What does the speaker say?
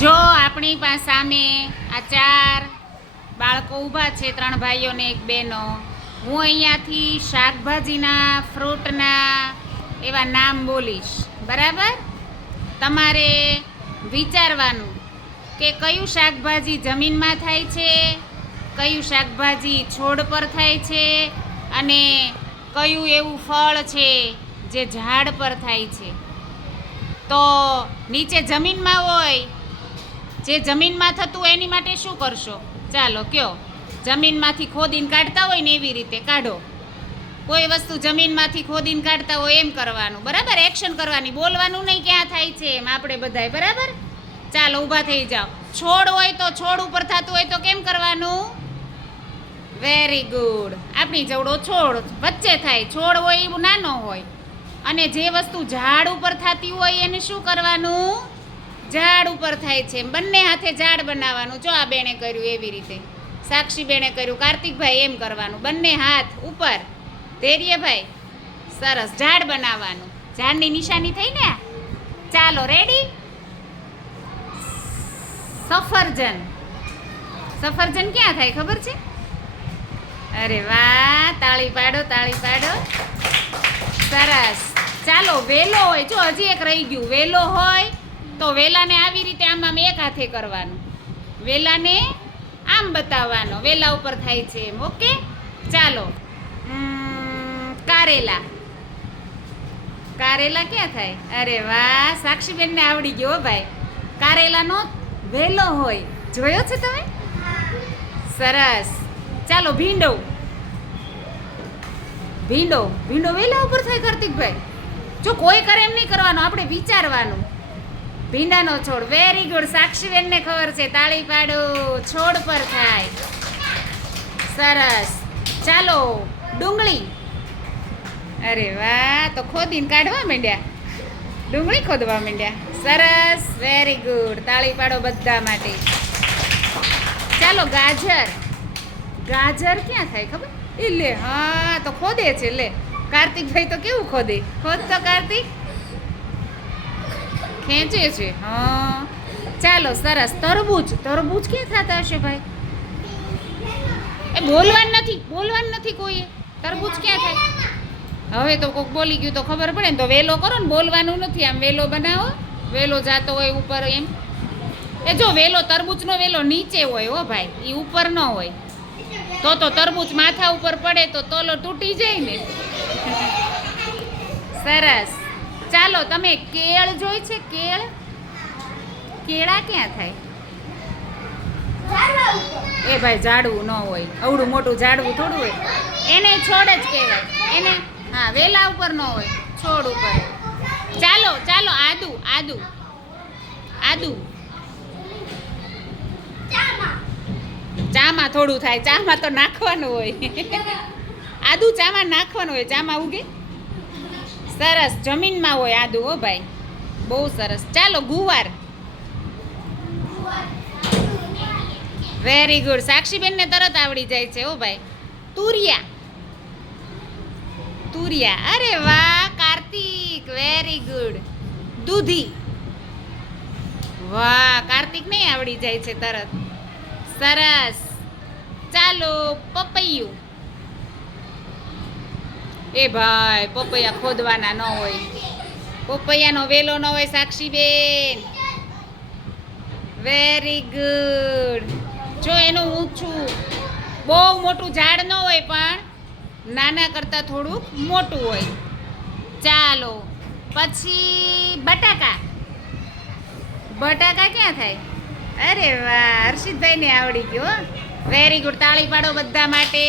જો આપણી સામે આ ચાર બાળકો ઊભા છે, ત્રણ ભાઈઓ ને એક બહેનો, હું અહીંયાથી શાકભાજીના, ફ્રૂટના એવા નામ બોલીશ. બરાબર? તમારે વિચારવાનું કે કયું શાકભાજી જમીનમાં થાય છે, કયું શાકભાજી છોડ પર થાય છે અને કયું એવું ફળ છે જે ઝાડ પર થાય છે. તો નીચે જમીનમાં હોય જે જમીનમાં થતું એની માટે શું કરશો? ચાલો કયો. જમીનમાંથી ખોદીને કાઢતા હોય ને એવી રીતે કાઢો. કોઈ વસ્તુ જમીનમાંથી ખોદીને કાઢતા હોય એમ કરવાનું. બરાબર? એક્શન કરવાની. બોલવાનું નહીં ક્યાં થાય છે એમ આપણે બધાય. બરાબર? ચાલો ઊભા થઈ જાઓ. છોડ હોય તો છોડ ઉપર થતું હોય તો કેમ કરવાનું? Very good. આપણી જવડો છોડ વચ્ચે થાય. છોડ હોય એવું નાનો હોય. અને જે વસ્તુ ઝાડ ઉપર થતી હોય એને શું કરવાનું? ઝાડ ઉપર થાય છે. બંને હાથે ઝાડ બનાવવાનું. જો આ બેણે કર્યું એવી રીતે. સાક્ષી બેણે કર્યું. કાર્તિકભાઈ એમ કરવાનું. બંને હાથ ઉપર. ધૈર્યભાઈ, સરસ. ઝાડ બનાવવાનું. ઝાડની નિશાની થઈ ને? ચાલો રેડી સફરજન. સફરજન ક્યાં થાય ખબર છે? અરે વાહ! તાળી પાડો તાળી પાડો. સરસ. ચાલો, વેલો હોય. જો હજી એક રહી ગયું. વેલો હોય. તો વેલાને આવી રીતે આમ આમ એક હાથે કરવાનું. વેલાને આમ બતાવવાનો. વેલા ઉપર થાય છે એમ. ઓકે? ચાલો. કારેલા. કારેલા ક્યાં થાય? અરે વાહ, સાક્ષીબેનને આવડી ગયો ભાઈ. કારેલાનો વેલો હોય. જોયો છે તમે? સરસ. ચાલો, ભીંડો. ભીંડો. ભીંડો વેલા ઉપર થાય કાર્તિકભાઈ. જો કોઈ કરે એમ નહીં કરવાનું, આપણે વિચારવાનું. ભીંડાનો છોડ. વેરી ગુડ સાક્ષીબેનને ખબર છે. તાળી પાડો. છોડ પર થાય. સરસ. ચાલો, ડુંગળી. અરે વાહ, તો ખોદીને કાઢવા માંડ્યા. ડુંગળી ખોદવા માંડ્યા. સરસ. વેરી ગુડ તાળી પાડો બધા માટે. ચાલો, ગાજર. ગાજર ક્યાં થાય ખબર? એ લે, હા, તો ખોદે છે, લે. કાર્તિકભાઈ તો કેવું ખોદે? ખોદ તો કાર્તિક. ખેંચે છે, હા. ચાલો, સરસ. તરબૂચ. તરબૂચ ક્યાં થતા હશે ભાઈ? એ બોલવાનું નથી બોલવાનું નથી કોઈએ. તરબૂચ ક્યાં થાય? હવે તો કોક બોલી ગયું તો ખબર પડે ને, તો વેલો કરો ને, બોલવાનું નથી. આમ વેલો બનાવો, વેલો જાતો હોય ઉપર એમ. એ જો, વેલો, તરબૂચનો વેલો નીચે હોય હો ભાઈ એ ઉપર ન હોય. તો તો તરબૂચ માથા ઉપર પડે તો તોલો તૂટી જાય ને. સરસ. ચાલો, તમે કેળ જોઈ છે? કેળ? કેળા ક્યાં થાય? એ ભાઈ ઝાડવું ન હોય. અવડું મોટું ઝાડવું થોડું હોય. એને છોડ જ કહેવાય. એને, હા, વેલા ઉપર ન હોય. છોડ ઉપર. ચાલો ચાલો, આદુ આદુ. આદુ. ચામાં થોડું થાય. ચામાં તો નાખવાનું હોય. આદુ ચામાં નાખવાનું હોય. ચામાં ઉગે? સરસ જમીનમાં હોય આદુ હો ભાઈ. બહુ સરસ. ચાલો, ગુવાર. વેરી ગુડ સાક્ષીબેનને તરત આવડી જાય છે હો ભાઈ. તુરિયા. તુરિયા. અરે વાહ, કાર્તિક. વેરી ગુડ દૂધી. વાહ, કાર્તિક નહીં આવડી જાય છે તરત. સરસ. ચાલો, પપૈયું. એ ભાઈ, પપૈયા ખોદવાના ન હોય. પપૈયાનો વેલો ન હોય, સાક્ષીબેન. વેરી ગુડ જો એનું ઊંચું બહુ મોટું ઝાડ ન હોય, પણ નાના કરતાં થોડુંક મોટું હોય. ચાલો, પછી બટાકા. બટાકા ક્યાં થાય? અરે વાહ, હર્ષિતભાઈને આવડી ગયો વેરી ગુડ તાળી પાડો બધા માટે.